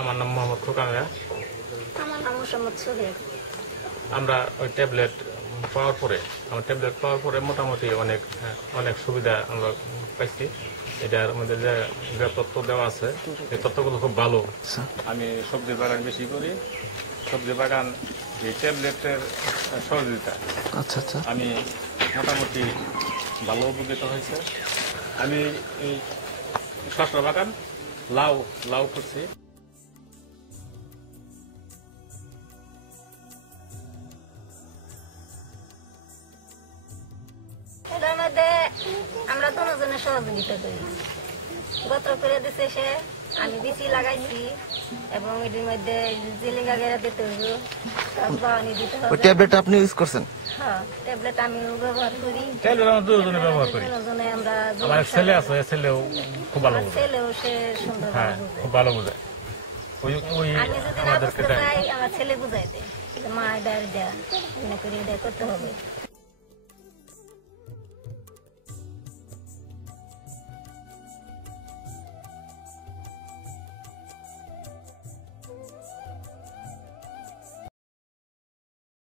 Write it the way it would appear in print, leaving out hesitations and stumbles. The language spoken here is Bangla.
আমার নাম মোহাম্মদ খোকা মিয়া। আমার নাম মোসাম্মদ সুরেখ। আমরা ওই ট্যাবলেট পাওয়ার পরে মোটামুটি অনেক সুবিধা আমরা পাইছি। এটার মধ্যে যে তথ্য দেওয়া আছে এই তথ্যগুলো খুব ভালো। আমি সবজি বাগান বেশি করি। সবজি বাগান এই ট্যাবলেটের সহযোগিতা আমি মোটামুটি ভালো উপকৃত হয়েছে। আমি এই শসা বাগান লাউ করছি। এটার মধ্যে আমরা দুজনের সহযোগিতা করি। গোত্র করে দিচ্ছে সে, আমি বিচি লাগাইছি এবং এটির মধ্যে জিলিঙ্গা গেরা দিতে হবে, বাওয়ানি দিতে হবে। ট্যাবলেট আপনি ইউজ করছেন? হ্যাঁ, ট্যাবলেট আমি ব্যবহার করি। ট্যাবলেট আমরা দুজনে ব্যবহার করি। দুজনে আমরা আমার ছেলে আছে, ছেলেও খুব ভালো বোঝে। ছেলেও সে সুন্দর খুব ভালো বোঝে। আমি যদি না বুঝতে চাই আমার ছেলে বুঝাই দেয়, মা এটা করতে হবে।